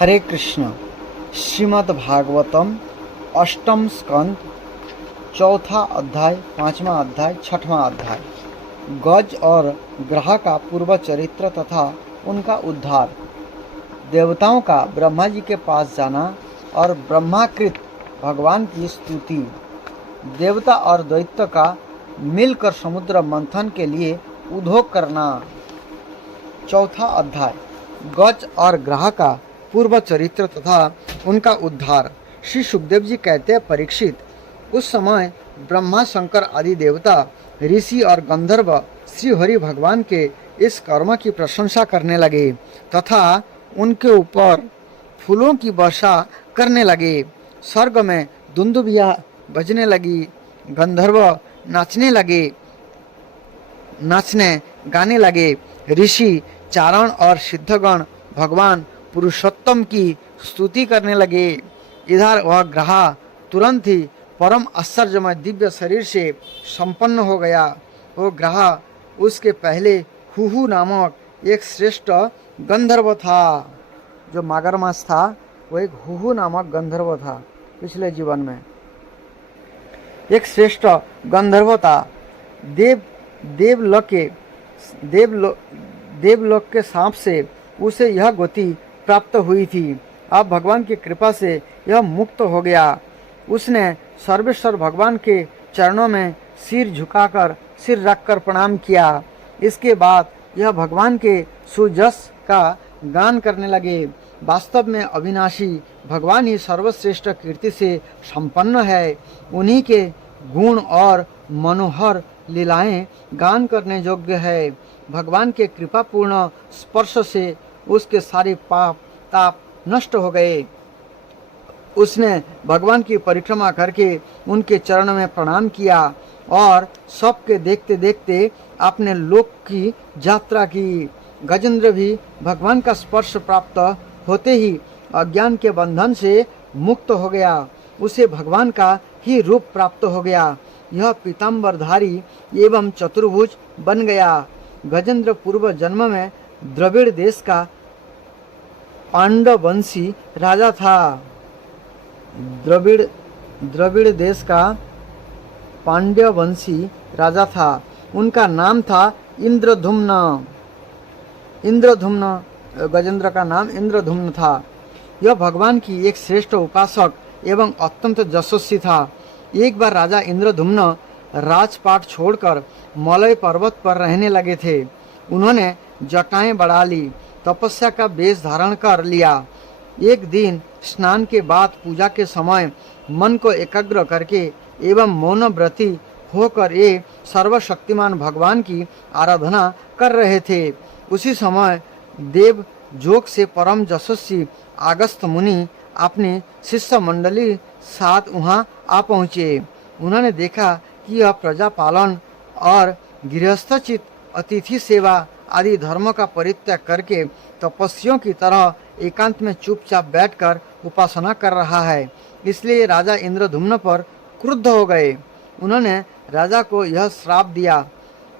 हरे कृष्ण। श्रीमद् भागवतम अष्टम स्कंद चौथा अध्याय, पांचवा अध्याय, छठवां अध्याय। गज और ग्रह का पूर्व चरित्र तथा उनका उद्धार। देवताओं का ब्रह्मा जी के पास जाना और ब्रह्माकृत भगवान की स्तुति। देवता और दैत्य का मिलकर समुद्र मंथन के लिए उद्योग करना। चौथा अध्याय, गज और ग्रह का पूर्व चरित्र तथा उनका उद्धार। श्री सुखदेव जी कहते हैं, परीक्षित, उस समय ब्रह्मा, शंकर आदि देवता, ऋषि और गंधर्व श्री हरि भगवान के इस कर्म की प्रशंसा करने लगे तथा उनके ऊपर फूलों की वर्षा करने लगे। स्वर्ग में दुंदुभिया बजने लगी, गंधर्व नाचने गाने लगे, ऋषि, चारण और सिद्धगण भगवान पुरुषोत्तम की स्तुति करने लगे। इधर वह ग्रह तुरंत ही परम आश्चर्यमय दिव्य शरीर से संपन्न हो गया। वो ग्रह उसके पहले हुहु नामक एक श्रेष्ठ गंधर्व था। जो मगरमच्छ था वो एक हुहु नामक गंधर्व था। पिछले जीवन में एक श्रेष्ठ गंधर्व था। देवलोक के सांप से उसे यह गति प्राप्त हुई थी। अब भगवान की कृपा से यह मुक्त हो गया। उसने सर्वेश्वर भगवान के चरणों में सिर रखकर प्रणाम किया। इसके बाद यह भगवान के सुजस का गान करने लगे। वास्तव में अविनाशी भगवान ही सर्वश्रेष्ठ कीर्ति से संपन्न है। उन्हीं के गुण और मनोहर लीलाएं गान करने योग्य है। भगवान के कृपापूर्ण स्पर्श से उसके सारे पाप ताप नष्ट हो गए। उसने भगवान की परिक्रमा करके उनके चरण में प्रणाम किया और सबके देखते देखते अपने लोक की यात्रा की। गजेंद्र भी भगवान का स्पर्श प्राप्त होते ही अज्ञान के बंधन से मुक्त हो गया। उसे भगवान का ही रूप प्राप्त हो गया। यह पीताम्बरधारी एवं चतुर्भुज बन गया। गजेंद्र पूर्व जन्म में द्रविड़ देश का पांडववंशी राजा था। द्रविड़ देश का पांड्यवंशी राजा था। उनका नाम था इंद्रधुम्न। गजेंद्र का नाम इंद्रधुम्न था। यह भगवान की एक श्रेष्ठ उपासक एवं अत्यंत यशस्वी था। एक बार राजा इंद्रधुम्न राजपाट छोड़कर मलय पर्वत पर रहने लगे थे। उन्होंने जटाएं बढ़ा ली, तपस्या का वेश धारण कर लिया। एक दिन स्नान के बाद पूजा के समय मन को एकाग्र करके एवं मौन व्रती होकर ये सर्वशक्तिमान भगवान की आराधना कर रहे थे। उसी समय देव जोग से परम यशस्वी अगस्त्य मुनि अपने शिष्य मंडली साथ वहाँ आ पहुँचे। उन्होंने देखा कि यह प्रजा पालन और गृहस्थचित अतिथि सेवा आदि धर्मों का परित्याग करके तपस्वियों की तरह एकांत में चुपचाप बैठकर उपासना कर रहा है। इसलिए राजा इंद्रधुम्न पर क्रुद्ध हो गए। उन्होंने राजा को यह श्राप दिया,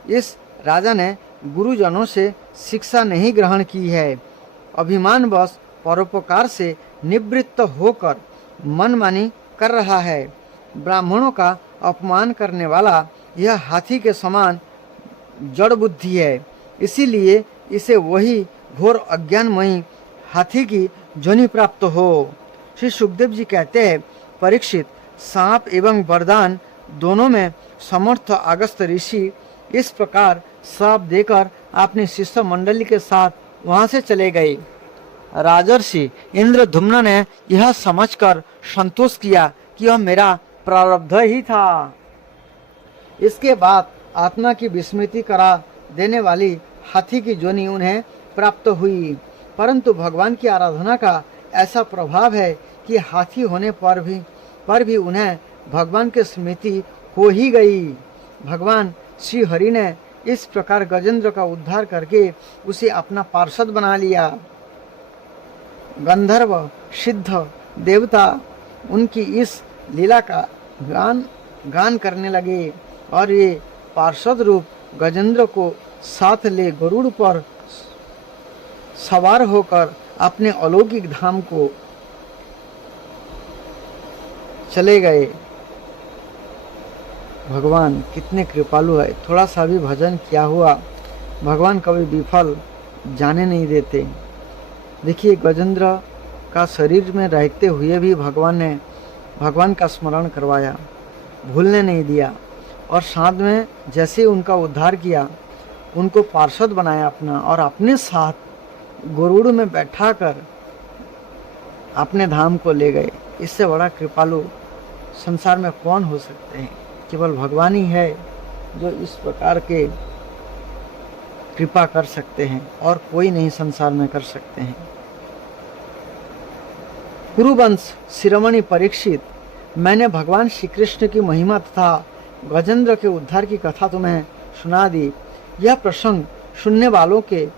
इस राजा ने गुरुजनों से शिक्षा नहीं ग्रहण की है, अभिमानवश परोपकार से निवृत्त होकर मनमानी कर रहा है। ब्राह्मणों का अपमान करने वाला यह हाथी के समान जड़ बुद्धि है। इसीलिए इसे वही घोर अज्ञानमयी हाथी की जोनि प्राप्त हो। श्री सुखदेव जी कहते हैं, परीक्षित, सांप एवं वरदान दोनों में समर्थ अगस्त्य ऋषि इस प्रकार श्राप देकर अपनी शिष्य मंडली के साथ वहां से चले गए। राजर्षि इंद्रधुम्न ने यह समझकर संतोष किया कि यह मेरा प्रारब्ध ही था। इसके बाद आत्मा की विस्मृति करा देने वाली हाथी की जोनि उन्हें प्राप्त हुई। परंतु भगवान की आराधना का ऐसा प्रभाव है कि हाथी होने पर भी उन्हें भगवान की स्मृति हो ही गई। भगवान श्री हरि ने इस प्रकार गजेंद्र का उद्धार करके उसे अपना पार्षद बना लिया। गंधर्व, सिद्ध, देवता उनकी इस लीला का गान करने लगे और ये पार्षद रूप गजेंद्र को साथ ले गरुड़ पर सवार होकर अपने अलौकिक धाम को चले गए। भगवान कितने कृपालु है, थोड़ा सा भी भजन किया हुआ भगवान कभी विफल जाने नहीं देते। देखिए, गजेंद्र का शरीर में रहते हुए भी भगवान ने भगवान का स्मरण करवाया, भूलने नहीं दिया, और साथ में जैसे उनका उद्धार किया, उनको पार्षद बनाया अपना, और अपने साथ गरुड़ में बैठाकर अपने धाम को ले गए। इससे बड़ा कृपालु संसार में कौन हो सकते हैं? केवल भगवान ही है जो इस प्रकार के कृपा कर सकते हैं, और कोई नहीं संसार में कर सकते हैं। कुरुवंश शिरोमणि परीक्षित, मैंने भगवान श्री कृष्ण की महिमा तथा गजेंद्र के उद्धार की कथा तुम्हें सुना दी। यह प्रसंग सुनने वालों के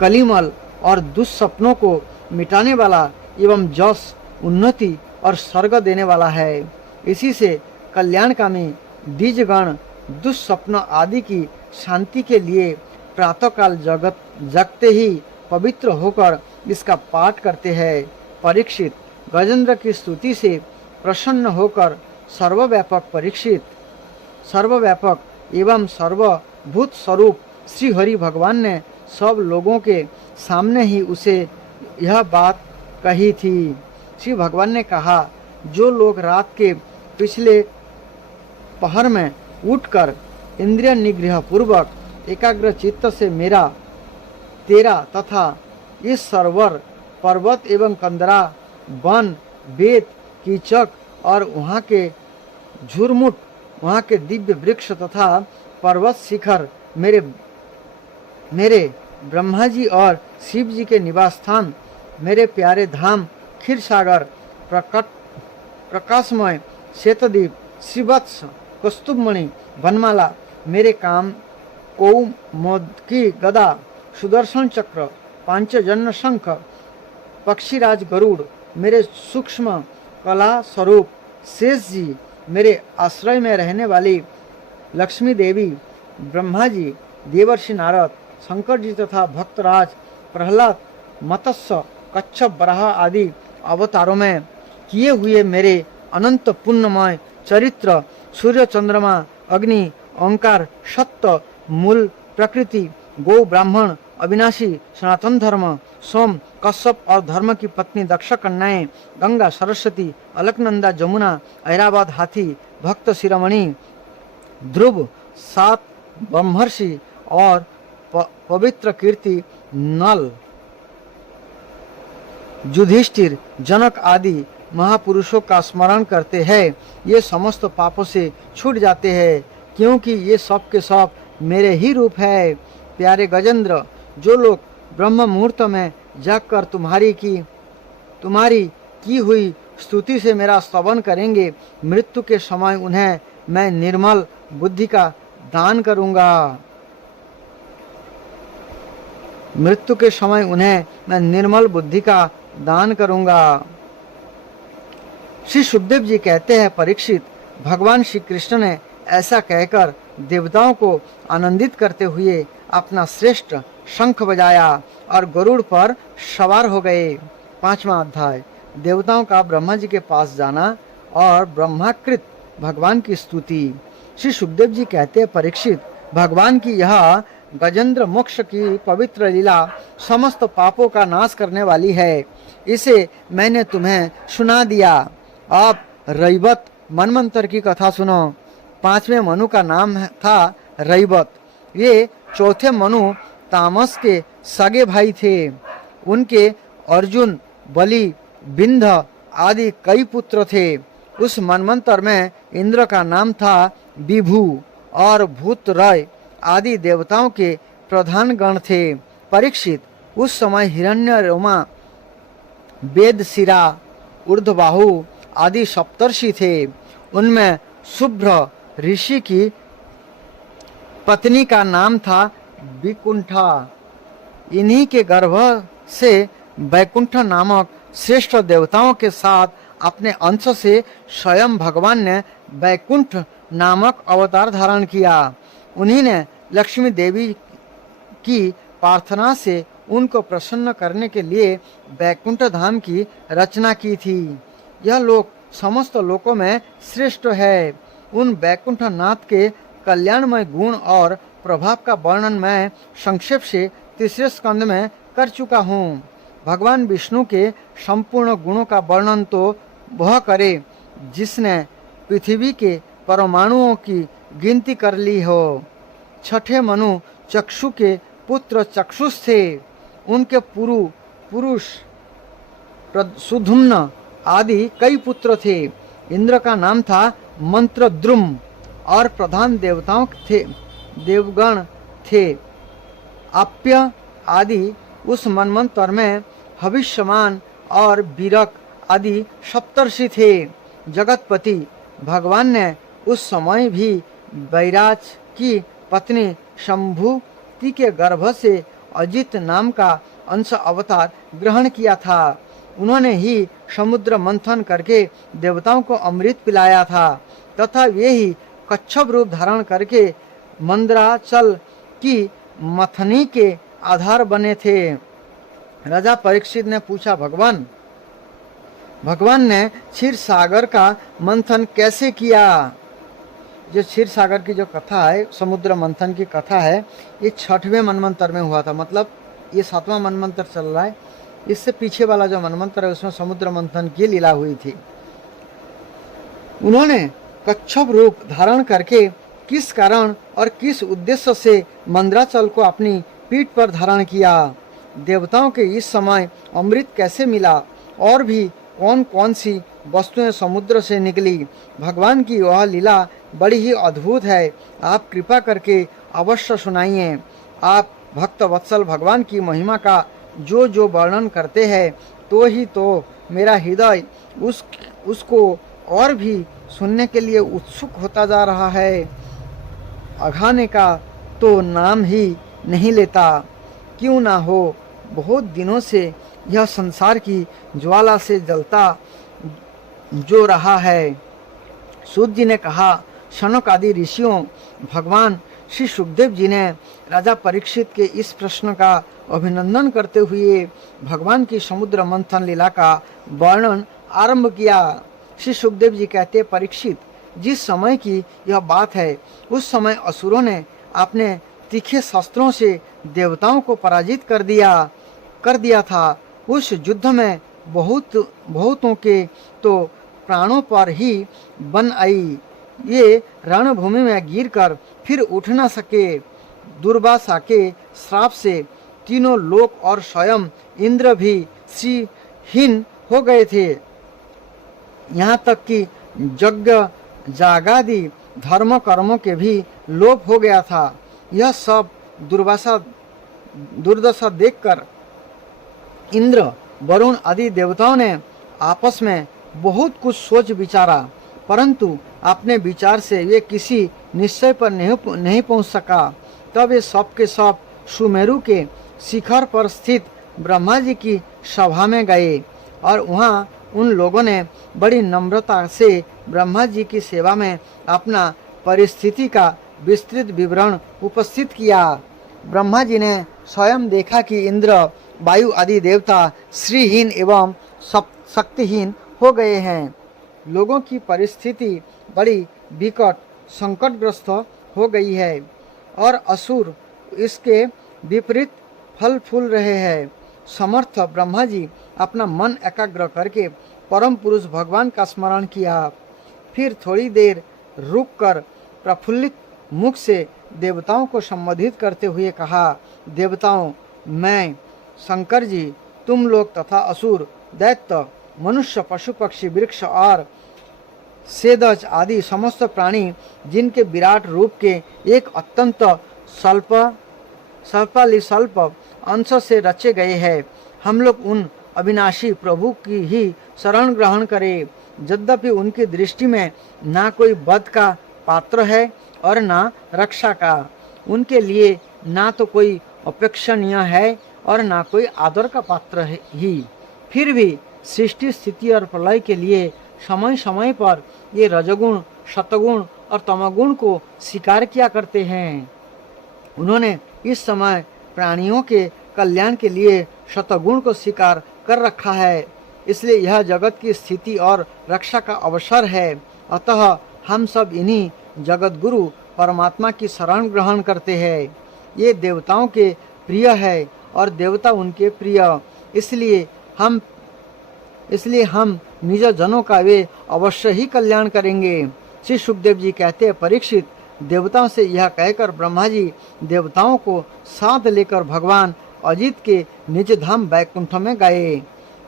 कलिमल और दुस्सपनों को मिटाने वाला एवं जस, उन्नति और स्वर्ग देने वाला है। इसी से कल्याणकामी द्विजगण दुस्सपनों आदि की शांति के लिए प्रातःकाल जगते ही पवित्र होकर इसका पाठ करते हैं। परीक्षित, गजेंद्र की स्तुति से प्रसन्न होकर सर्वव्यापक एवं सर्वभूत स्वरूप श्री हरि भगवान ने सब लोगों के सामने ही उसे यह बात कही थी। श्री भगवान ने कहा, जो लोग रात के पिछले पहर में उठकर इंद्रिय निग्रह पूर्वक एकाग्र चित्त से मेरा, तेरा तथा इस सरोवर, पर्वत एवं कंदरा, वन, बेत, कीचक और वहाँ के झुरमुट, वहाँ के दिव्य वृक्ष तथा पर्वत शिखर, मेरे ब्रह्मा जी और शिव जी के निवास स्थान, मेरे प्यारे धाम क्षीर सागर, प्रकाशमय श्वेतद्वीप, श्रीवत्स, कस्तुभमणि, वनमाला, मेरे काम कौमोदकी गदा, सुदर्शन चक्र, पांचजन्य शंख, पक्षीराज गरुड़, मेरे सूक्ष्म कला स्वरूप शेष जी, मेरे आश्रय में रहने वाली लक्ष्मी देवी, ब्रह्मा जी, देवर्षि नारद, शंकर जी तथा भक्तराज प्रहलाद, मत्स्य, कच्छप, वराह आदि अवतारों में किए हुए मेरे अनंत पुण्यमय चरित्र, सूर्य, चंद्रमा, अग्नि, ओंकार, सत्य, मूल प्रकृति, गौ, ब्राह्मण, अविनाशी, सनातन धर्म, सोम, कश्यप और धर्म की पत्नी दक्ष कन्याएं, गंगा, सरस्वती, अलकनंदा, जमुना, ऐरावत, हाथी, भक्त शिरोमणि, ध्रुव, 7 ब्रह्मर्षि और पवित्र कीर्ति, नल, युधिष्ठिर, जनक आदि महापुरुषों का स्मरण करते हैं, ये समस्त पापों से छूट जाते हैं, क्योंकि ये सब के सब मेरे ही रूप है। प्यारे गजेंद्र, जो लोग ब्रह्म मुहूर्त में जागकर तुम्हारी की हुई स्तुति से मेरा स्तवन करेंगे, मृत्यु के समय उन्हें मैं निर्मल बुद्धि का दान करूंगा। मृत्यु के समय उन्हें मैं निर्मल बुद्धि का दान करूंगा। श्री सुखदेव जी कहते हैं, परीक्षित, भगवान श्री कृष्ण ने ऐसा कहकर देवताओं को आनंदित करते हुए अपना श्रेष्ठ शंख बजाया और गरुड़ पर सवार हो गए। 5वां अध्याय, देवताओं का ब्रह्मा जी के पास जाना और ब्रह्माकृत भगवान की स्तुति। श्री सुखदेव जी कहते हैं, परीक्षित, भगवान की यह गजेंद्र मोक्ष की पवित्र लीला समस्त पापों का नाश करने वाली है। इसे मैंने तुम्हें सुना दिया। अब रैवत मनमंत्र की कथा सुनो। 5वें मनु का नाम था रैवत। ये चौथे मनु तामस के सगे भाई थे। उनके अर्जुन, बलि, बिंध आदि कई पुत्र थे। उस मनमंत्र में इंद्र का नाम था विभु और भूतरय आदि देवताओं के प्रधान गण थे। परीक्षित, उस समय हिरण्यरोमा, वेदशिरा, ऊर्ध्वबाहु आदि सप्तर्षि थे। उनमें शुभ्र ऋषि की पत्नी का नाम था विकुंठा। इन्हीं के गर्भ से वैकुंठ नामक श्रेष्ठ देवताओं के साथ अपने अंश से स्वयं भगवान ने वैकुंठ नामक अवतार धारण किया। उन्हीं ने लक्ष्मी देवी की प्रार्थना से उनको प्रसन्न करने के लिए बैकुंठ धाम की रचना की थी। यह लोक समस्त लोकों में श्रेष्ठ है। उन बैकुंठ नाथ के कल्याणमय गुण और प्रभाव का वर्णन मैं संक्षेप से तीसरे स्कंद में कर चुका हूँ। भगवान विष्णु के संपूर्ण गुणों का वर्णन तो वह करे जिसने पृथ्वी के परमाणुओं की गिनती कर ली हो। छठे मनु चक्षु के पुत्र चक्षुष थे। उनके पुरुष सुधुम्न आदि कई पुत्र थे। इंद्र का नाम था मंत्रद्रुम और प्रधान देवगण थे। आप्य आदि उस मनमंत्र में भविष्यमान और बीरक आदि सप्तर्षि थे। जगतपति भगवान ने उस समय भी बैराज की पत्नी शंभुति के गर्भ से अजित नाम का अंश अवतार ग्रहण किया था। उन्होंने ही समुद्र मंथन करके देवताओं को अमृत पिलाया था तथा वे ही कच्छप रूप धारण करके मंदराचल की मथनी के आधार बने थे। राजा परीक्षित ने पूछा, भगवान ने क्षीर सागर का मंथन कैसे किया? जो क्षीर सागर की जो कथा है, समुद्र मंथन की कथा है, ये 6वें मनमंत्र में हुआ था। मतलब ये 7वां मनमंत्र चल रहा है। इससे पीछे वाला जो मनमंत्र है उसमें समुद्र मंथन की लीला हुई थी। उन्होंने कच्छप रूप धारण करके किस कारण और किस उद्देश्य से मंदराचल को अपनी पीठ पर धारण किया? देवताओं के इस समय अमृत कैसे मिला? और भी कौन कौन सी वस्तुएं समुद्र से निकली? भगवान की वह लीला बड़ी ही अद्भुत है। आप कृपा करके अवश्य सुनाइए। आप भक्त वत्सल भगवान की महिमा का जो जो वर्णन करते हैं तो मेरा हृदय उसको और भी सुनने के लिए उत्सुक होता जा रहा है। अघाने का तो नाम ही नहीं लेता। क्यों ना हो, बहुत दिनों से यह संसार की ज्वाला से जलता जो रहा है। सूत जी ने कहा, शनक आदि ऋषियों, भगवान श्री सुखदेव जी ने राजा परीक्षित के इस प्रश्न का अभिनंदन करते हुए भगवान की समुद्र मंथन लीला का वर्णन आरंभ किया। श्री सुखदेव जी कहते, परीक्षित, जिस समय की यह बात है उस समय असुरों ने अपने तीखे शस्त्रों से देवताओं को पराजित कर दिया था। उस युद्ध में बहुतों के तो प्राणों पर ही बन आई। ये रणभूमि में गिरकर फिर उठ न सके। दुर्वासा के श्राप से तीनों लोक और स्वयं इंद्र भी श्रीहीन हो गए थे। यहाँ तक कि यज्ञ जागादि धर्म कर्मों के भी लोप हो गया था। यह सब दुर्दशा देखकर इंद्र, वरुण आदि देवताओं ने आपस में बहुत कुछ सोच विचारा, परंतु अपने विचार से वे किसी निश्चय पर नहीं पहुंच सका। तब वे सब के सब सुमेरु के शिखर पर स्थित ब्रह्मा जी की सभा में गए और वहां उन लोगों ने बड़ी नम्रता से ब्रह्मा जी की सेवा में अपना परिस्थिति का विस्तृत विवरण उपस्थित किया। ब्रह्मा जी ने स्वयं देखा कि इंद्र, वायु आदि देवता श्रीहीन एवं शक्तिहीन हो गए हैं। लोगों की परिस्थिति बड़ी विकट संकटग्रस्त हो गई है और असुर इसके विपरीत फल फूल रहे हैं। समर्थ ब्रह्मा जी अपना मन एकाग्र करके परम पुरुष भगवान का स्मरण किया। फिर थोड़ी देर रुककर प्रफुल्लित मुख से देवताओं को संबोधित करते हुए कहा, देवताओं, मैं शंकर जी, तुम लोग तथा असुर, दैत्य, मनुष्य, पशु पक्षी, वृक्ष और सेदज आदि समस्त प्राणी जिनके विराट रूप के एक अत्यंत स्वल्प अंश से रचे गए हैं, हम लोग उन अविनाशी प्रभु की ही शरण ग्रहण करें। यद्यपि उनकी दृष्टि में ना कोई वध का पात्र है और ना रक्षा का, उनके लिए ना तो कोई अपेक्षणीय है और ना कोई आदर का पात्र है ही, फिर भी सृष्टि स्थिति और प्रलय के लिए समय समय पर ये रजगुण, सतगुण और तमगुण को स्वीकार किया करते हैं। उन्होंने इस समय प्राणियों के कल्याण के लिए शतगुण को स्वीकार कर रखा है, इसलिए यह जगत की स्थिति और रक्षा का अवसर है। अतः हम सब इन्हीं जगत गुरु परमात्मा की शरण ग्रहण करते हैं। ये देवताओं के प्रिय है और देवता उनके प्रिय, इसलिए हम निज जनों का वे अवश्य ही कल्याण करेंगे। श्री सुखदेव जी कहते हैं, परीक्षित, देवताओं से यह कहकर ब्रह्मा जी देवताओं को साथ लेकर भगवान अजित के निज धाम बैकुंठ में गए।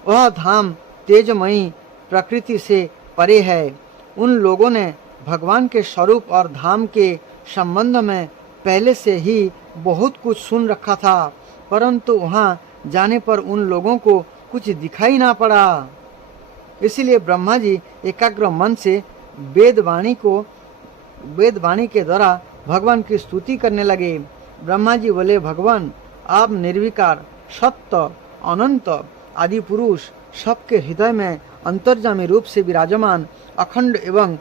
वह धाम तेजमयी प्रकृति से परे है। उन लोगों ने भगवान के स्वरूप और धाम के संबंध में पहले से ही बहुत कुछ सुन रखा था, परंतु वहाँ जाने पर उन लोगों को कुछ दिखाई ना पड़ा। इसलिए ब्रह्मा जी एकाग्र मन से वेदवाणी के द्वारा भगवान की स्तुति करने लगे। ब्रह्मा जी बोले, भगवान आप निर्विकार, सत्य, अनंत, आदि पुरुष, सबके हृदय में अंतर्जामी रूप से विराजमान, अखंड एवं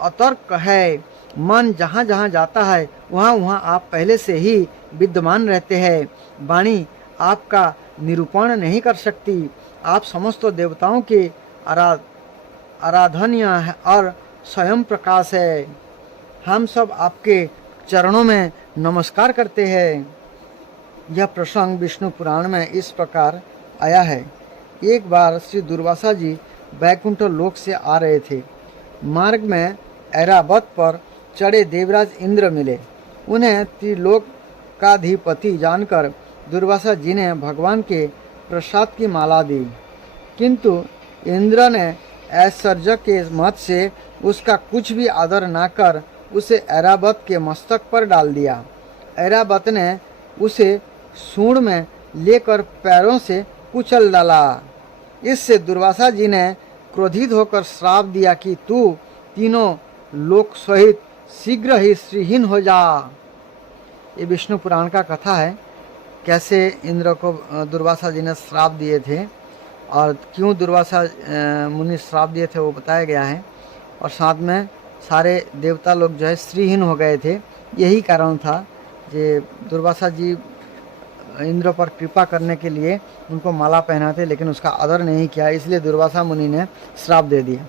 अतर्क है। मन जहाँ जहाँ जाता है वहाँ वहाँ आप पहले से ही विद्यमान रहते हैं। वाणी आपका निरूपण नहीं कर सकती। आप समस्त देवताओं के आराधनीय और स्वयं प्रकाश है। हम सब आपके चरणों में नमस्कार करते हैं। यह प्रसंग विष्णु पुराण में इस प्रकार आया है। एक बार श्री दुर्वासा जी वैकुंठ लोक से आ रहे थे। मार्ग में ऐरावत पर चढ़े देवराज इंद्र मिले। उन्हें त्रिलोकाधिपति जानकर दुर्वासा जी ने भगवान के प्रसाद की माला दी, किंतु इंद्र ने ऐश्वर्य के मत से उसका कुछ भी आदर न कर उसे ऐरावत के मस्तक पर डाल दिया। ऐरावत ने उसे सूंड में लेकर पैरों से कुचल डाला। इससे दुर्वासा जी ने क्रोधित होकर श्राप दिया कि तू तीनों लोक सहित शीघ्र ही श्रीहीन हो जा। ये विष्णु पुराण का कथा है, कैसे इंद्र को दुर्वासा जी ने श्राप दिए थे और क्यों दुर्वासा मुनि श्राप दिए थे वो बताया गया है। और साथ में सारे देवता लोग जो है श्रीहीन हो गए थे। यही कारण था कि दुर्वासा जी इंद्र पर कृपा करने के लिए उनको माला पहनाते, लेकिन उसका आदर नहीं किया, इसलिए दुर्वासा मुनि ने श्राप दे दिया।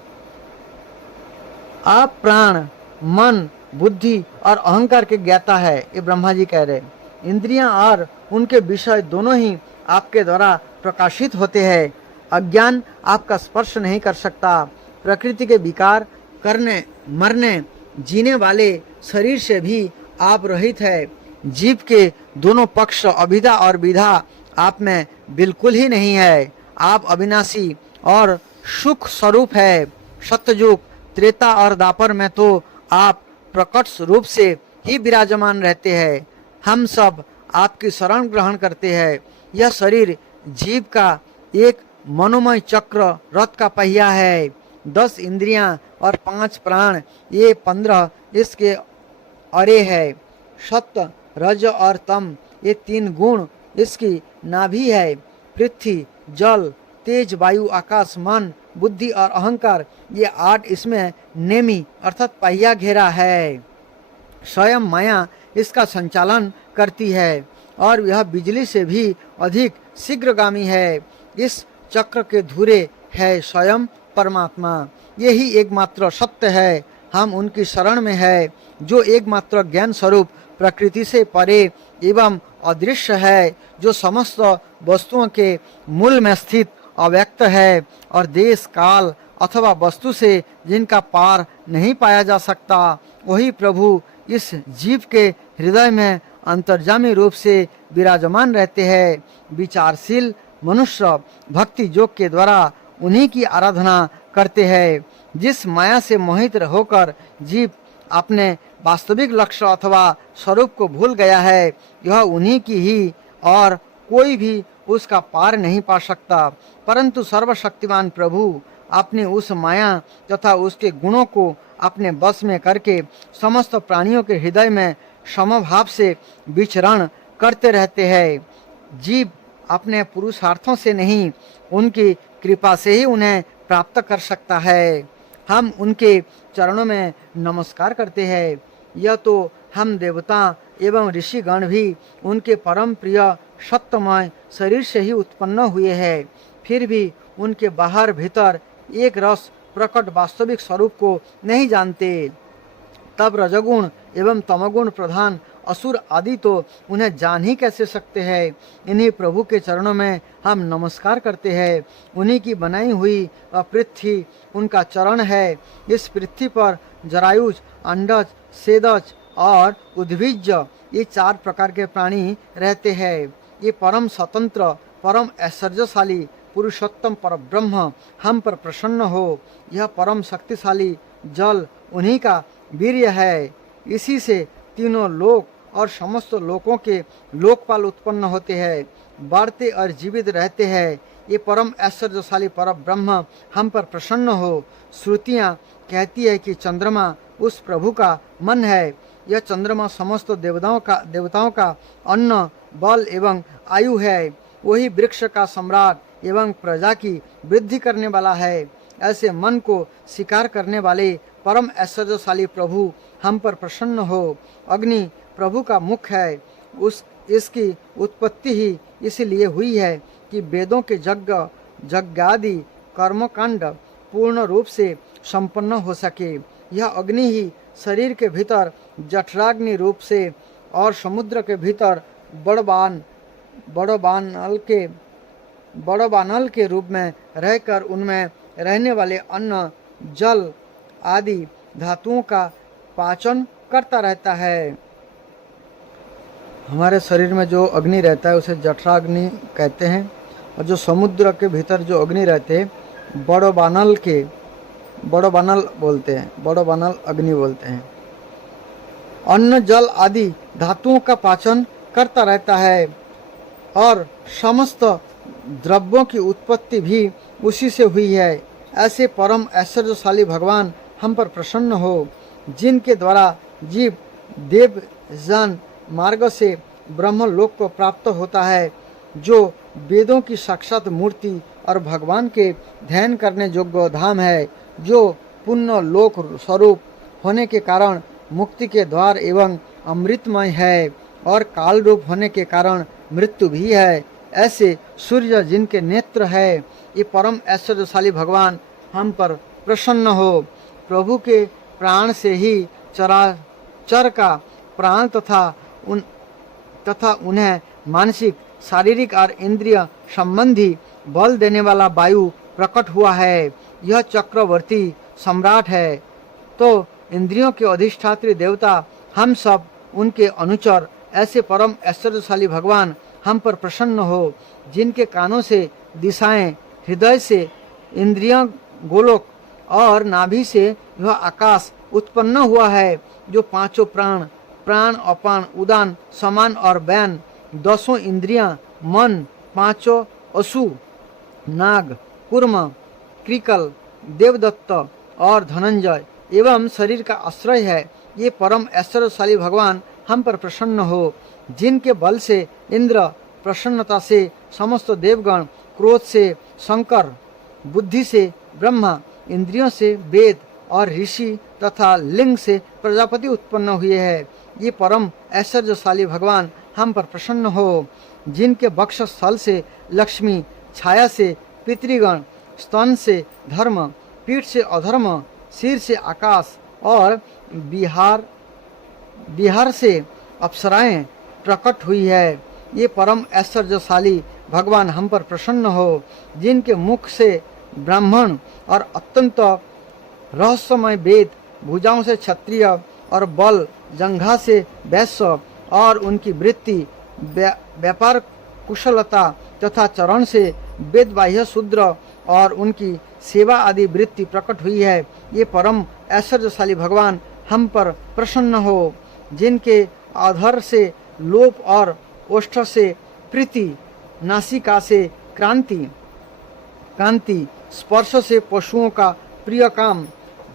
आप प्राण, मन, बुद्धि और अहंकार के ज्ञाता है, ये ब्रह्मा जी कह रहे। इंद्रियां और उनके विषय दोनों ही आपके द्वारा प्रकाशित होते हैं। अज्ञान आपका स्पर्श नहीं कर सकता। प्रकृति के विकार करने, मरने, जीने वाले शरीर से भी आप रहित है। जीव के दोनों पक्ष अभिधा और विधा आप में बिल्कुल ही नहीं है। आप अविनाशी और सुख स्वरूप है। सत्ययुग, त्रेता और दापर में तो आप प्रकट रूप से ही विराजमान रहते हैं। हम सब आपकी शरण ग्रहण करते हैं। यह शरीर जीव का एक मनोमय चक्र रथ का पहिया है। 10 इंद्रियां और 5 प्राण, ये 15 इसके अरे है। सत्य, रज और तम, ये 3 गुण इसकी नाभि है। पृथ्वी, जल, तेज, वायु, आकाश, मन, बुद्धि और अहंकार, ये 8 इसमें नेमी अर्थात पहिया घेरा है। स्वयं माया इसका संचालन करती है और यह बिजली से भी अधिक शीघ्रगामी है। इस चक्र के धुरे है स्वयं परमात्मा। यही एकमात्र सत्य है। हम उनकी शरण में है जो एकमात्र ज्ञान स्वरूप प्रकृति से परे एवं अदृश्य है, जो समस्त वस्तुओं के मूल में स्थित अव्यक्त है और देश, काल अथवा वस्तु से जिनका पार नहीं पाया जा सकता। वही प्रभु इस जीव के हृदय में अंतर्जामी रूप से विराजमान रहते हैं। विचारशील मनुष्य भक्ति योग के द्वारा उन्हीं की आराधना करते हैं। जिस माया से मोहित होकर जीव अपने वास्तविक लक्ष्य अथवा स्वरूप को भूल गया है, यह उन्हीं की ही और कोई भी उसका पार नहीं पा सकता। परंतु सर्वशक्तिमान प्रभु अपने उस माया तथा उसके गुणों को अपने बस में करके समस्त प्राणियों के हृदय में समभाव से विचरण करते रहते हैं। जीव अपने पुरुषार्थों से नहीं, उनकी कृपा से ही उन्हें प्राप्त कर सकता है। हम उनके चरणों में नमस्कार करते हैं। यह तो हम देवता एवं ऋषिगण भी उनके परम प्रिय सत्वमय शरीर से ही उत्पन्न हुए हैं, फिर भी उनके बाहर भीतर एक रस प्रकट वास्तविक स्वरूप को नहीं जानते। तब रजगुण एवं तमगुण प्रधान असुर आदि तो उन्हें जान ही कैसे सकते हैं। इन्हीं प्रभु के चरणों में हम नमस्कार करते हैं। उन्हीं की बनाई हुई पृथ्वी उनका चरण है। इस पृथ्वी पर जरायुज, अंडज, सेदज और उद्भिज ये 4 प्रकार के प्राणी रहते हैं। ये परम स्वतंत्र, परम ऐश्वर्यशाली पुरुषोत्तम पर ब्रह्म हम पर प्रसन्न हो। यह परम शक्तिशाली जल उन्हीं का वीर्य है। इसी से तीनों लोक और समस्त लोकों के लोकपाल उत्पन्न होते हैं, बढ़ते और जीवित रहते हैं। ये परम ऐश्वर्यशाली पर ब्रह्म हम पर प्रसन्न हो। श्रुतियाँ कहती है कि चंद्रमा उस प्रभु का मन है। यह चंद्रमा समस्त देवताओं का अन्न, बल एवं आयु है। वही वृक्ष का सम्राट एवं प्रजा की वृद्धि करने वाला है। ऐसे मन को स्वीकार करने वाले परम ऐश्वर्यशाली प्रभु हम पर प्रसन्न हो। अग्नि प्रभु का मुख है। इसकी उत्पत्ति ही इसलिए हुई है कि वेदों के यज्ञादि कर्मकांड पूर्ण रूप से संपन्न हो सके। यह अग्नि ही शरीर के भीतर जठराग्नि रूप से और समुद्र के भीतर बड़बानल के रूप में रहकर उनमें रहने वाले अन्न, जल आदि धातुओं का पाचन करता रहता है। हमारे शरीर में जो अग्नि रहता है उसे जठराग्नि कहते हैं, और जो समुद्र के भीतर जो अग्नि रहते हैं बड़बानल बोलते हैं, बड़बानल अग्नि बोलते हैं। अन्न, जल आदि धातुओं का पाचन करता रहता है और समस्त द्रव्यों की उत्पत्ति भी उसी से हुई है। ऐसे परम ऐश्वर्यशाली भगवान हम पर प्रसन्न हो, जिनके द्वारा जीव देवजन मार्ग से ब्रह्मलोक को प्राप्त होता है, जो वेदों की साक्षात मूर्ति और भगवान के ध्यान करने योग्य धाम है, जो पुण्य लोक स्वरूप होने के कारण मुक्ति के द्वार एवं अमृतमय है और काल रूप होने के कारण मृत्यु भी है। ऐसे सूर्य जिनके नेत्र है, ये परम ऐश्वर्यशाली भगवान हम पर प्रसन्न हो। प्रभु के प्राण से ही चराचर का प्राण तथा उन्हें मानसिक, शारीरिक और इंद्रिय संबंधी बल देने वाला वायु प्रकट हुआ है। यह चक्रवर्ती सम्राट है, तो इंद्रियों के अधिष्ठात्री देवता हम सब उनके अनुचर। ऐसे परम ऐश्वर्यशाली भगवान हम पर प्रसन्न हो, जिनके कानों से दिशाएं, हृदय से इंद्रियां, गोलोक और नाभि से यह आकाश उत्पन्न हुआ है, जो 5 प्राण, अपान, उदान, समान और बैन, 10 इंद्रियां, मन, 5 असु, नाग, कूर्म, कृकल, देवदत्त और धनंजय एवं शरीर का आश्रय है। ये परम ऐश्वर्यशाली भगवान हम पर प्रसन्न हो, जिनके बल से इंद्र, प्रसन्नता से समस्त देवगण, क्रोध से शंकर, बुद्धि से ब्रह्मा, इंद्रियों से वेद और ऋषि तथा लिंग से प्रजापति उत्पन्न हुए हैं। ये परम ऐश्वर्यशाली भगवान हम पर प्रसन्न हो, जिनके वक्षस्थल से लक्ष्मी, छाया से पितृगण, स्तन से धर्म, पीठ से अधर्म, सिर से आकाश और बिहार से अप्सराएं प्रकट हुई है। ये परम ऐश्वर्यशाली भगवान हम पर प्रसन्न हो, जिनके मुख से ब्राह्मण और अत्यंत रहस्यमय वेद, भुजाओं से क्षत्रिय और बल, जंघा से वैश्य और उनकी वृत्ति, व्यापार कुशलता तथा चरण से वेद बाह्य शूद्र और उनकी सेवा आदि वृत्ति प्रकट हुई है। ये परम ऐश्वर्यशाली भगवान हम पर प्रसन्न हो, जिनके आधर से लोप और ओष्ठ से प्रीति, नासिका से कांति, स्पर्श से पशुओं का प्रिय काम,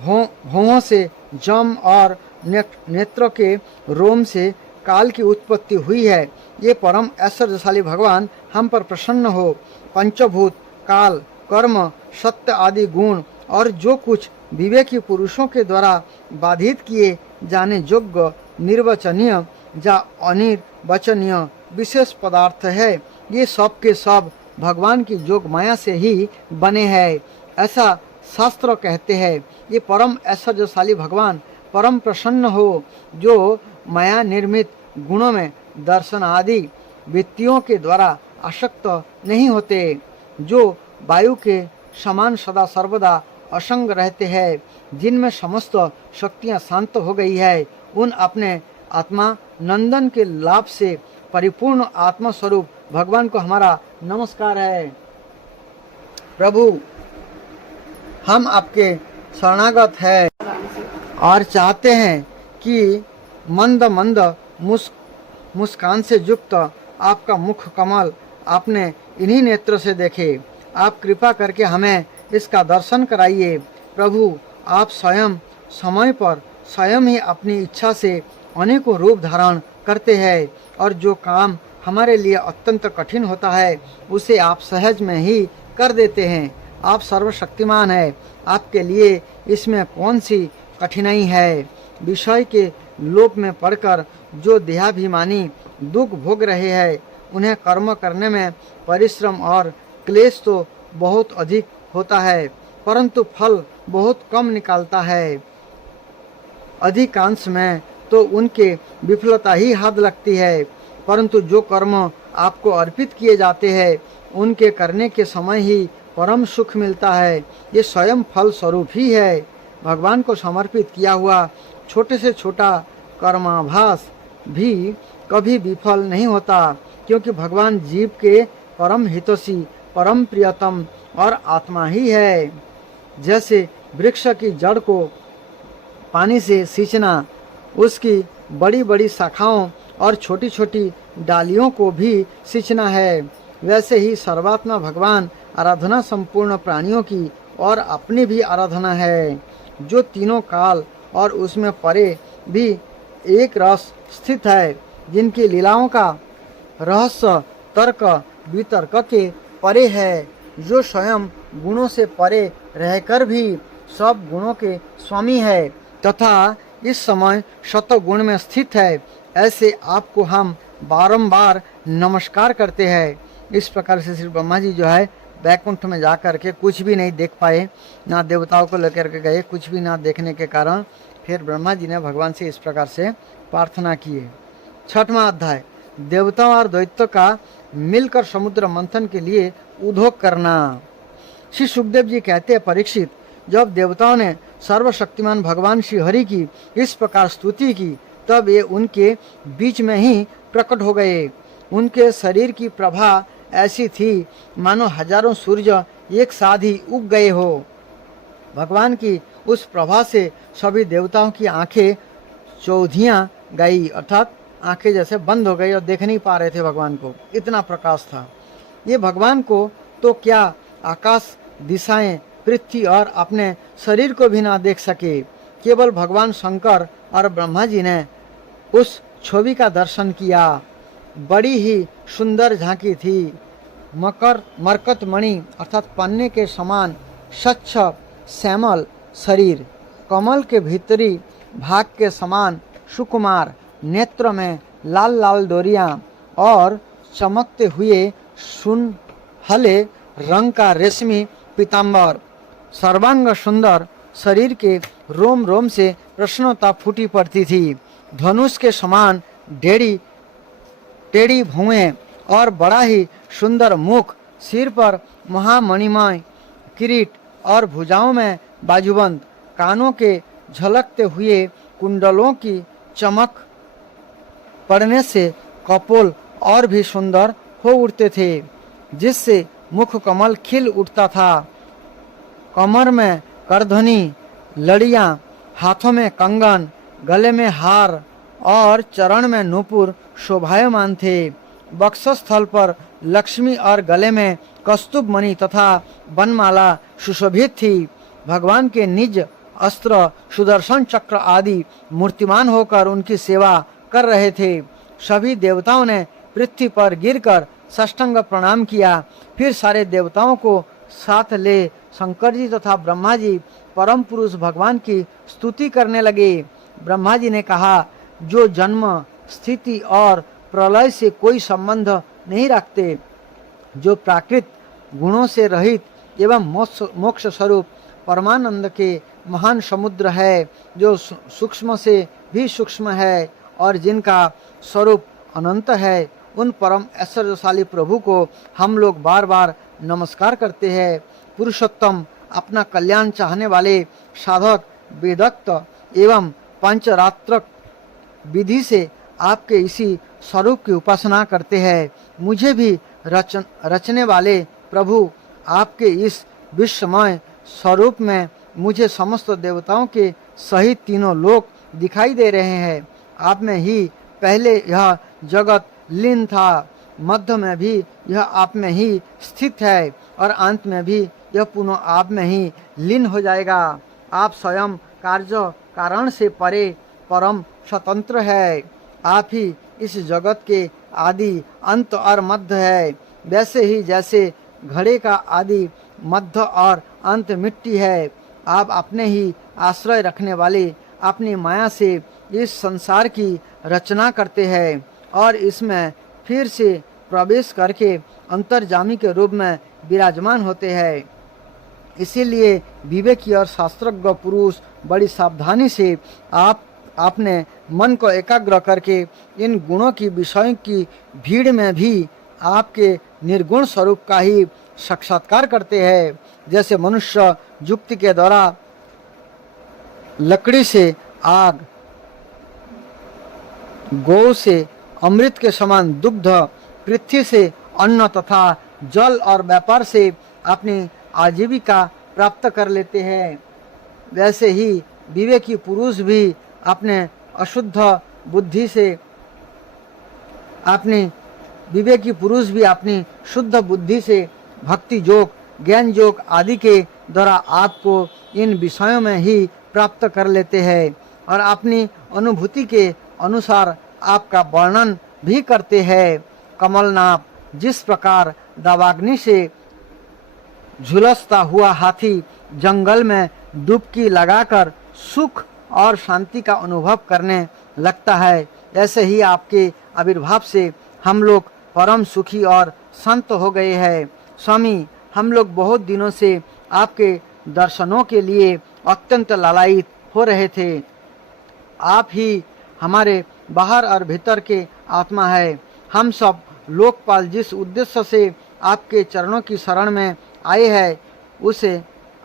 भौहों से जम और नेत्र के रोम से काल की उत्पत्ति हुई है। ये परम ऐश्वर्यशाली भगवान हम पर प्रसन्न हो। पंचभूत, काल, कर्म, सत्य आदि गुण और जो कुछ विवेकी पुरुषों के द्वारा बाधित किए जाने योग्य, निर्वचनीय या अनिर्वचनीय विशेष पदार्थ है। ये सब के सब भगवान की जोग माया से ही बने हैं, ऐसा शास्त्र कहते हैं। ये परम ऐश्वर्यशाली भगवान परम प्रसन्न हो, जो माया निर्मित गुणों में दर्शन आदि वृत्तियों के द्वारा आसक्त नहीं होते, जो वायु के समान सदा सर्वदा असंग रहते हैं, जिनमें समस्त शक्तियां शांत हो गई है, उन अपने आत्मा नंदन के लाभ से परिपूर्ण आत्मा स्वरूप भगवान को हमारा नमस्कार है। प्रभु, हम आपके शरणागत हैं और चाहते हैं कि मंद मंद मुस्कान से युक्त आपका मुख कमल आपने इन्हीं नेत्र से देखे। आप कृपा करके हमें इसका दर्शन कराइए। प्रभु, आप स्वयं समय पर स्वयं ही अपनी इच्छा से अनेकों रूप धारण करते हैं, और जो काम हमारे लिए अत्यंत कठिन होता है उसे आप सहज में ही कर देते हैं। आप सर्वशक्तिमान हैं, आपके लिए इसमें कौन सी कठिनाई है। विषय के लोप में पड़कर जो देहाभिमानी दुख भोग रहे हैं, उन्हें कर्म करने में परिश्रम और क्लेश तो बहुत अधिक होता है, परंतु फल बहुत कम निकालता है। अधिकांश में तो उनके विफलता ही हाथ लगती है, परंतु जो कर्म आपको अर्पित किए जाते हैं उनके करने के समय ही परम सुख मिलता है। ये स्वयं फल स्वरूप ही है। भगवान को समर्पित किया हुआ छोटे से छोटा कर्माभास भी कभी विफल नहीं होता, क्योंकि भगवान जीव के परम हितैषी, परम प्रियतम और आत्मा ही है। जैसे वृक्ष की जड़ को पानी से सींचना उसकी बड़ी बड़ी शाखाओं और छोटी छोटी डालियों को भी सींचना है, वैसे ही सर्वात्मा भगवान आराधना संपूर्ण प्राणियों की और अपनी भी आराधना है, जो तीनों काल और उसमें परे भी एक रस स्थित है, जिनकी लीलाओं का रहस्य तर्क वितर्क के परे है, जो स्वयं गुणों से परे रहकर भी सब गुणों के स्वामी है तथा इस समय शतगुण में स्थित है। ऐसे आपको हम बारंबार नमस्कार करते हैं। इस प्रकार से श्री ब्रह्मा जी जो है वैकुंठ में जा कर के कुछ भी नहीं देख पाए, ना देवताओं को लेकर के गए, कुछ भी ना देखने के कारण फिर ब्रह्मा जी ने भगवान से इस प्रकार से प्रार्थना की है। 6वां अध्याय, देवताओं और दैत्यों का मिलकर समुद्र मंथन के लिए उद्योग करना। श्री सुखदेव जी कहते हैं, परीक्षित, जब देवताओं ने सर्वशक्तिमान भगवान श्री हरि की इस प्रकार स्तुति की, तब ये उनके बीच में ही प्रकट हो गए। उनके शरीर की प्रभा ऐसी थी मानो हजारों सूर्य एक साथ ही उग गए हो। भगवान की उस प्रभा से सभी देवताओं की आंखें चौधियां गई, अर्थात आंखें जैसे बंद हो गई और देख नहीं पा रहे थे भगवान को, इतना प्रकाश था। ये भगवान को तो क्या आकाश, दिशाएं, पृथ्वी और अपने शरीर को भी ना देख सके। केवल भगवान शंकर और ब्रह्मा जी ने उस छवि का दर्शन किया। बड़ी ही सुंदर झांकी थी। मरकतमणि अर्थात पन्ने के समान स्वच्छ श्यामल शरीर, कमल के भीतरी भाग के समान सुकुमार नेत्र में लाल लाल डोरियां और चमकते हुए सुनहले रंग का रेशमी पीताम्बर, सर्वांग सुंदर शरीर के रोम रोम से प्रसन्नता फूटी पड़ती थी। धनुष के समान टेढ़ी भुएं और बड़ा ही सुंदर मुख, सिर पर महामणिमय किरीट और भुजाओं में बाजूबंद, कानों के झलकते हुए कुंडलों की चमक पड़ने से कपोल और भी सुंदर हो उठते थे, जिससे मुख कमल खिल उठता था। कमर में करधनी, लड़ियां, हाथों में कंगन, गले में हार और चरण में नूपुर शोभायमान थे। वक्षस्थल पर लक्ष्मी और गले में कस्तूभ मणि तथा बनमाला सुशोभित थी। भगवान के निज अस्त्र सुदर्शन चक्र आदि मूर्तिमान होकर उनकी सेवा कर रहे थे। सभी देवताओं ने पृथ्वी पर गिरकर साष्टांग प्रणाम किया। फिर सारे देवताओं को साथ ले शंकर जी तथा ब्रह्मा जी परम पुरुष भगवान की स्तुति करने लगे। ब्रह्मा जी ने कहा, जो जन्म, स्थिति और प्रलय से कोई संबंध नहीं रखते, जो प्राकृत गुणों से रहित एवं मोक्ष स्वरूप परमानंद के महान समुद्र है, जो सूक्ष्म से भी सूक्ष्म है और जिनका स्वरूप अनंत है, उन परम ऐश्वर्यशाली प्रभु को हम लोग बार बार नमस्कार करते हैं। पुरुषोत्तम, अपना कल्याण चाहने वाले साधक वेदोक्त एवं पंचरात्रक विधि से आपके इसी स्वरूप की उपासना करते हैं। मुझे भी रचने वाले प्रभु, आपके इस विश्वमय स्वरूप में मुझे समस्त देवताओं के सहित तीनों लोक दिखाई दे रहे हैं। आप में ही पहले यह जगत लीन था, मध्य में भी यह आप में ही स्थित है और अंत में भी यह पुनः आप में ही लीन हो जाएगा। आप स्वयं कार्य कारण से परे परम स्वतंत्र है। आप ही इस जगत के आदि अंत और मध्य है। वैसे ही जैसे घड़े का आदि मध्य और अंत मिट्टी है, आप अपने ही आश्रय रखने वाले अपनी माया से इस संसार की रचना करते हैं और इसमें फिर से प्रवेश करके अंतर्जामी के रूप में विराजमान होते हैं। इसीलिए विवेकी और शास्त्रज्ञ पुरुष बड़ी सावधानी से आपने मन को एकाग्र करके इन गुणों की विषयों की भीड़ में भी आपके निर्गुण स्वरूप का ही साक्षात्कार करते हैं। जैसे मनुष्य युक्ति के द्वारा लकड़ी से आग, गौ से अमृत के समान दुग्ध, पृथ्वी से अन्न तथा जल और व्यापार से अपनी आजीविका प्राप्त कर लेते हैं, वैसे ही विवेकी पुरुष भी अपने अशुद्ध बुद्धि से अपनी शुद्ध बुद्धि से भक्ति योग, ज्ञान योग आदि के द्वारा आपको इन विषयों में ही प्राप्त कर लेते हैं और अपनी अनुभूति के अनुसार आपका वर्णन भी करते हैं। कमलनाभ, जिस प्रकार दावाग्नि से झुलसता हुआ हाथी जंगल में डुबकी लगाकर सुख और शांति का अनुभव करने लगता है, ऐसे ही आपके आविर्भाव से हम लोग परम सुखी और संत हो गए हैं। स्वामी, हम लोग बहुत दिनों से आपके दर्शनों के लिए अत्यंत लालायित हो रहे थे। आप ही हमारे बाहर और भीतर के आत्मा है। हम सब लोकपाल जिस उद्देश्य से आपके चरणों की शरण में आए हैं, उसे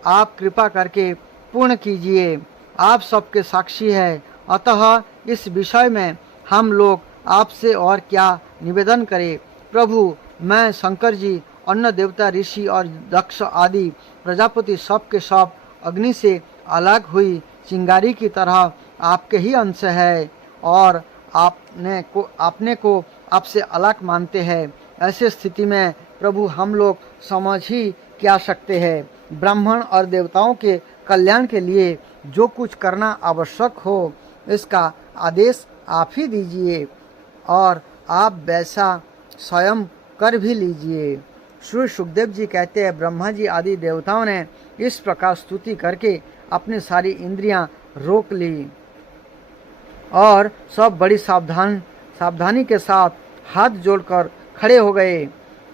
आप कृपा करके पूर्ण कीजिए। आप सबके साक्षी है, अतः इस विषय में हम लोग आपसे और क्या निवेदन करें। प्रभु, मैं शंकर जी, अन्य देवता, ऋषि और दक्ष आदि प्रजापति सब के सब अग्नि से अलग हुई चिंगारी की तरह आपके ही अंश है और आपने को आपसे अलग मानते हैं। ऐसे स्थिति में प्रभु हम लोग समझ ही क्या सकते हैं। ब्राह्मण और देवताओं के कल्याण के लिए जो कुछ करना आवश्यक हो, इसका आदेश आप ही दीजिए और आप वैसा स्वयं कर भी लीजिए। श्री सुखदेव जी कहते हैं, ब्रह्मा जी आदि देवताओं ने इस प्रकार स्तुति करके अपनी सारी इंद्रियां रोक ली और सब बड़ी सावधानी के साथ हाथ जोड़कर खड़े हो गए।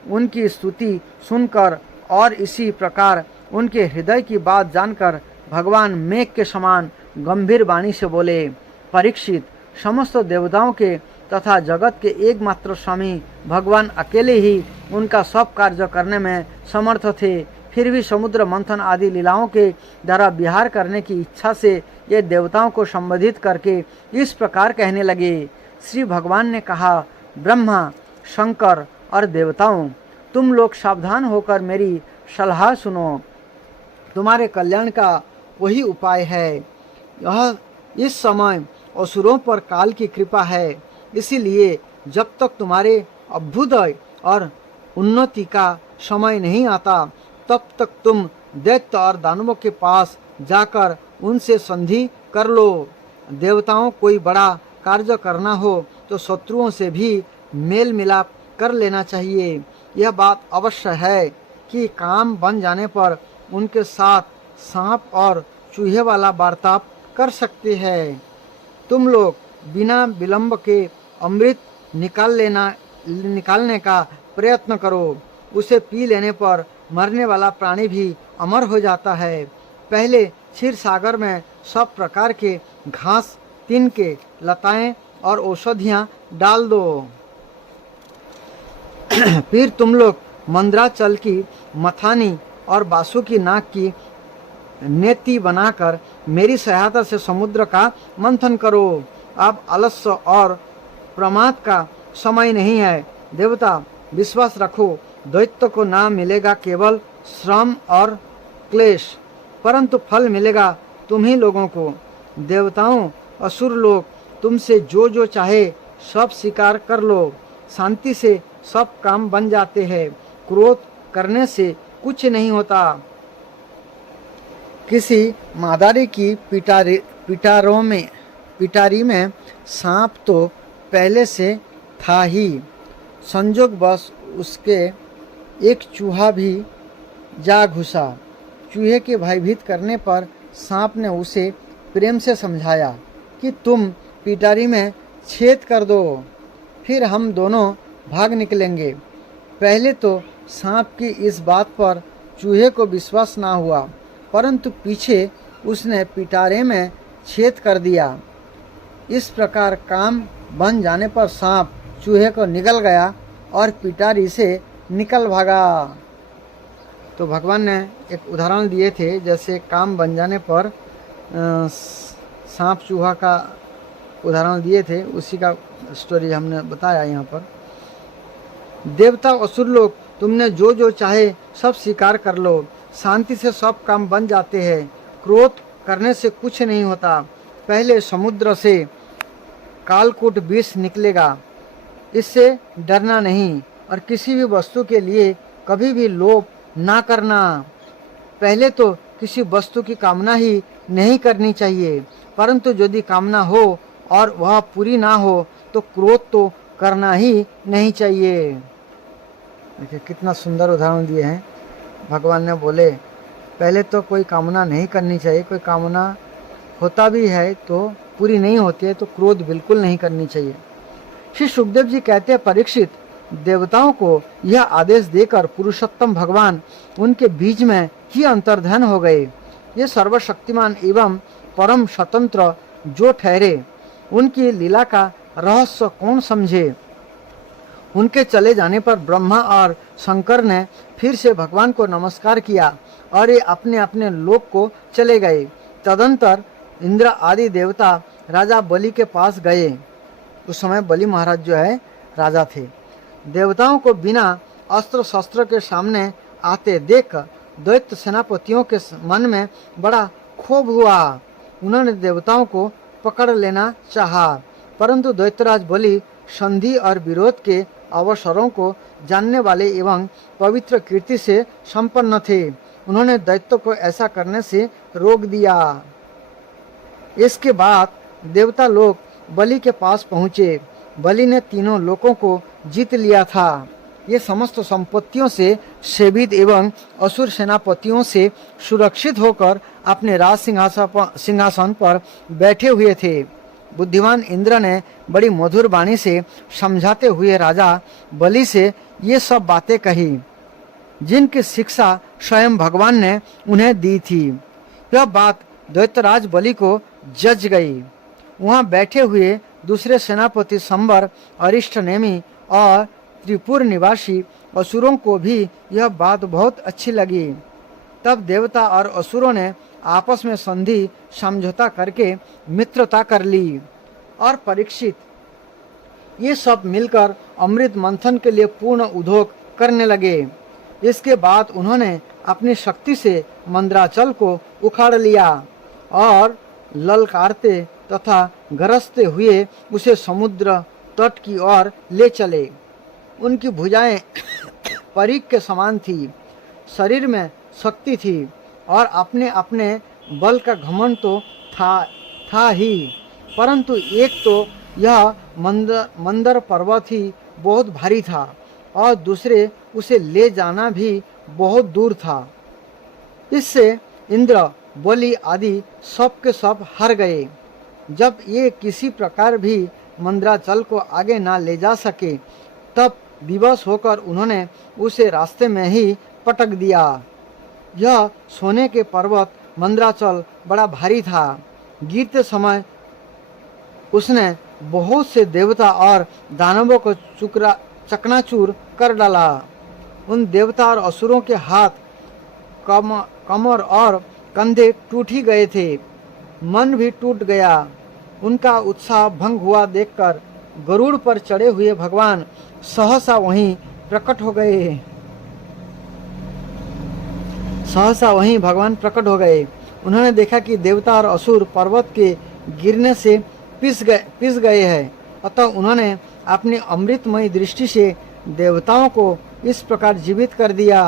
उनकी स्तुति सुनकर और इसी प्रकार उनके हृदय की बात जानकर भगवान मेघ के समान गंभीर वाणी से बोले, परीक्षित, समस्त देवताओं के तथा जगत के एकमात्र स्वामी भगवान अकेले ही उनका सब कार्य करने में समर्थ थे। फिर भी समुद्र मंथन आदि लीलाओं के द्वारा विहार करने की इच्छा से ये देवताओं को संबोधित करके इस प्रकार कहने लगे। श्री भगवान ने कहा, ब्रह्मा, शंकर और देवताओं, तुम लोग सावधान होकर मेरी सलाह सुनो। तुम्हारे कल्याण का वही उपाय है। यह इस समय असुरों पर काल की कृपा है, इसीलिए जब तक तुम्हारे अभ्युदय और उन्नति का समय नहीं आता, तब तक तुम दैत्य और दानवों के पास जाकर उनसे संधि कर लो। देवताओं कोई बड़ा कार्य करना हो तो शत्रुओं से भी मेल मिलाप कर लेना चाहिए। यह बात अवश्य है कि काम बन जाने पर उनके साथ सांप और चूहे वाला वार्ताव कर सकते हैं। तुम लोग बिना विलंब के अमृत निकालने का प्रयत्न करो। उसे पी लेने पर मरने वाला प्राणी भी अमर हो जाता है। पहले क्षीर सागर में सब प्रकार के घास, तिनके, लताएं और औषधियाँ डाल दो। फिर तुम लोग मंद्राचल की मथानी और बासुकी नाग की नेति बनाकर मेरी सहायता से समुद्र का मंथन करो। अब आलस्य और प्रमाद का समय नहीं है। देवता, विश्वास रखो, दैत्य को ना मिलेगा केवल श्रम और क्लेश, परंतु फल मिलेगा तुम्ही लोगों को। देवताओं, असुर लोग तुमसे जो जो चाहे सब स्वीकार कर लो। शांति से सब काम बन जाते हैं। क्रोध करने से कुछ नहीं होता। किसी मादारी की पिटारी में सांप तो पहले से था ही। संजोग बस उसके एक चूहा भी जा घुसा। चूहे के भयभीत करने पर सांप ने उसे प्रेम से समझाया कि तुम पिटारी में छेद कर दो, फिर हम दोनों भाग निकलेंगे। पहले तो सांप की इस बात पर चूहे को विश्वास ना हुआ, परंतु पीछे उसने पिटारे में छेद कर दिया। इस प्रकार काम बन जाने पर सांप चूहे को निगल गया और पिटारी से निकल भागा। तो भगवान ने एक उदाहरण दिए थे, जैसे काम बन जाने पर सांप चूहा का उदाहरण दिए थे, उसी का स्टोरी हमने बताया यहाँ पर। देवता असुर लोग तुमने जो जो चाहे सब स्वीकार कर लो। शांति से सब काम बन जाते हैं। क्रोध करने से कुछ नहीं होता। पहले समुद्र से कालकूट विष निकलेगा, इससे डरना नहीं। और किसी भी वस्तु के लिए कभी भी लोभ ना करना। पहले तो किसी वस्तु की कामना ही नहीं करनी चाहिए, परंतु यदि कामना हो और वह पूरी ना हो तो क्रोध तो करना ही नहीं चाहिए। देखिए कितना सुंदर उदाहरण दिए हैं भगवान ने। बोले पहले तो कोई कामना नहीं करनी चाहिए, कोई कामना होता भी है तो पूरी नहीं होती है तो क्रोध बिल्कुल नहीं करनी चाहिए। श्री सुखदेव जी कहते हैं, परीक्षित, देवताओं को यह आदेश देकर पुरुषोत्तम भगवान उनके बीच में ही अंतर्धान हो गए। ये सर्वशक्तिमान एवं परम स्वतंत्र जो ठहरे, उनकी लीला का रहस्य कौन समझे। उनके चले जाने पर ब्रह्मा और शंकर ने फिर से भगवान को नमस्कार किया और ये अपने अपने लोक को चले गए। तदंतर इंद्र आदि देवता राजा बलि के पास गए। उस समय बलि महाराज जो है राजा थे। देवताओं को बिना अस्त्र शस्त्र के सामने आते देख दैत्य सेनापतियों के मन में बड़ा क्षोभ हुआ। उन्होंने देवताओं को पकड़ लेना चाहा, परंतु दैत्यराज बलि संधि और विरोध के अवसरों को जानने वाले एवं पवित्र कीर्ति से संपन्न थे। उन्होंने दैत्य को ऐसा करने से रोक दिया। इसके बाद देवता लोग बलि के पास पहुँचे। बलि ने तीनों लोकों को जीत लिया था। ये समस्त संपत्तियों से सेवित एवं असुर सेनापतियों से सुरक्षित होकर अपने राज सिंहासन पर बैठे हुए थे। बुद्धिमान इंद्र ने बड़ी मधुर वाणी से समझाते हुए राजा बलि से ये सब बातें कही, जिनकी शिक्षा स्वयं भगवान ने उन्हें दी थी। यह बात दैत्यराज बलि को जच गई। वहाँ बैठे हुए दूसरे सेनापति संबर, अरिष्टनेमि और त्रिपुर निवासी असुरों को भी यह बात बहुत अच्छी लगी। तब देवता और असुरों ने आपस में संधि समझौता करके मित्रता कर ली। और परीक्षित, ये सब मिलकर अमृत मंथन के लिए पूर्ण उद्योग करने लगे। इसके बाद उन्होंने अपनी शक्ति से मंद्राचल को उखाड़ लिया और ललकारते तथा गरजते हुए उसे समुद्र तट की ओर ले चले। उनकी भुजाएं परीख के समान थी, शरीर में शक्ति थी और अपने अपने बल का घमंड तो था ही, परंतु एक तो यह मंदर पर्वत ही बहुत भारी था और दूसरे उसे ले जाना भी बहुत दूर था। इससे इंद्र, बलि आदि सब के सब हार गए। जब ये किसी प्रकार भी मंदराचल को आगे ना ले जा सके, तब विवश होकर उन्होंने उसे रास्ते में ही पटक दिया। यह सोने के पर्वत मंदराचल बड़ा भारी था। गिरते समय उसने बहुत से देवता और दानवों को चकनाचूर कर डाला। उन देवता और असुरों के हाथ, कमर और कंधे टूट ही गए थे, मन भी टूट गया। उनका उत्साह भंग हुआ देखकर गरुड़ पर चढ़े हुए भगवान सहसा वहीं प्रकट हो गए। उन्होंने देखा कि देवता और असुर पर्वत के गिरने से पिस गए हैं। अतः उन्होंने अपनी अमृतमयी दृष्टि से देवताओं को इस प्रकार जीवित कर दिया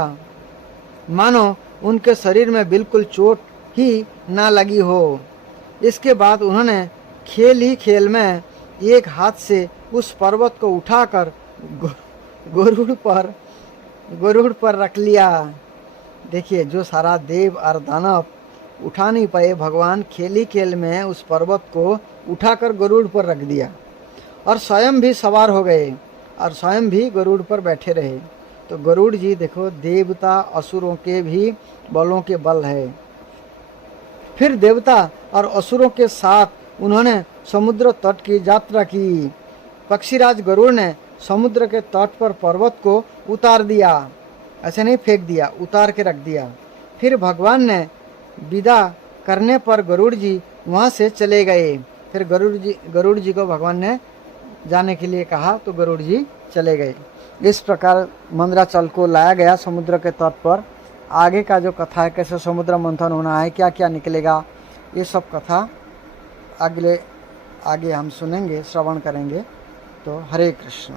मानो उनके शरीर में बिल्कुल चोट ही ना लगी हो। इसके बाद उन्होंने खेल ही खेल में एक हाथ से उस पर्वत को उठाकर गरुड़ पर रख लिया। देखिए, जो सारा देव और दानव उठा नहीं पाए, भगवान खेल ही खेल में उस पर्वत को उठाकर गरुड़ पर रख दिया और स्वयं भी सवार हो गए और स्वयं भी गरुड़ पर बैठे रहे। तो गरुड़ जी देखो, देवता असुरों के भी बलों के बल है। फिर देवता और असुरों के साथ उन्होंने समुद्र तट की यात्रा की। पक्षीराज गरुड़ ने समुद्र के तट पर पर्वत को उतार दिया, ऐसे नहीं फेंक दिया, उतार के रख दिया। फिर भगवान ने विदा करने पर गरुड़ जी वहाँ से चले गए। फिर गरुड़ जी को भगवान ने जाने के लिए कहा तो गरुड़ जी चले गए। इस प्रकार मंदराचल को लाया गया समुद्र के तट पर। आगे का जो कथा है, कैसे समुद्र मंथन होना है, क्या क्या निकलेगा, ये सब कथा आगे हम सुनेंगे, श्रवण करेंगे। तो हरे कृष्ण।